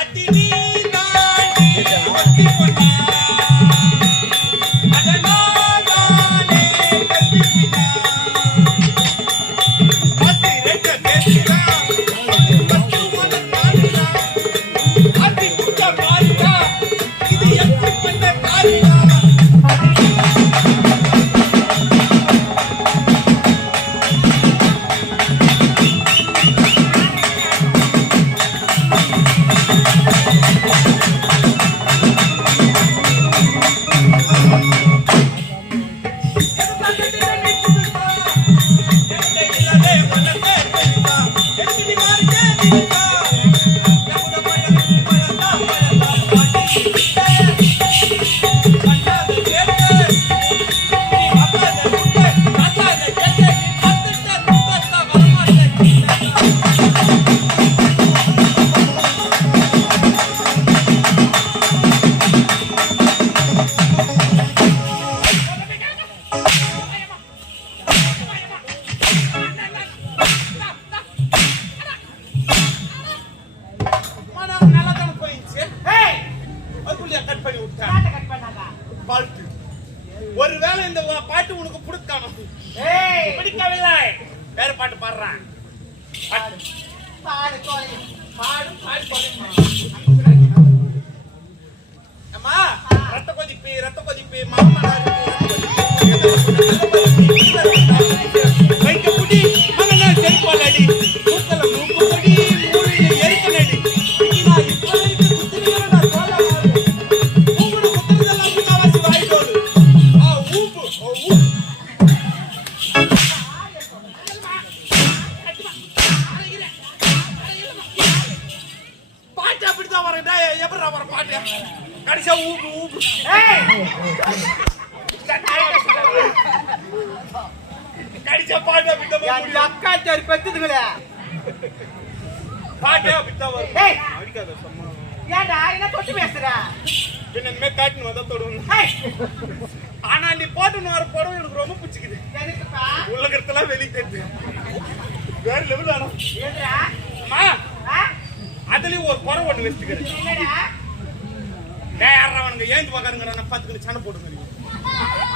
அடி ஒருவேளை இந்த பாட்டு உனக்கு பிடிக்கணும் பிடிக்கவில்லை. வேற பாட்டு பாடுறான். பாடு பாடு. பாடு கோழி அம்மா ரத்த கொதிப்பு ரத்த கொதிப்பு மாமனார். பாட்டு. கடைசியா ஊம்பு ஊம்பு கடைசியா பாட்டு முடியும் அக்கா சரி பெத்துதுங்களே. பாட்டே அப்படித்தான் வரும். அடிக்காத சும்மா. ஏன்டா என்ன தொட்டு பேசுற? இனிமே காட்டுன்னு வந்தா தொடுவோம் ஆனா நீ போட்டுன்னு வர படம் எனக்கு ரொம்ப பிடிச்சிக்குது. எதுக்குப்பா? உள்ளகரத்தெல்லாம் வெளியே தெரியுது வேற லெவல் ஆனா? அதுலயும் ஒரு குறை ஒண்ணு வச்சுக்கிறேன். என்னடா டேய் யாரா ஏந்து பாக்காருங்க நான் பாத்துக்கிட்டு சண்டை போட்டுங்க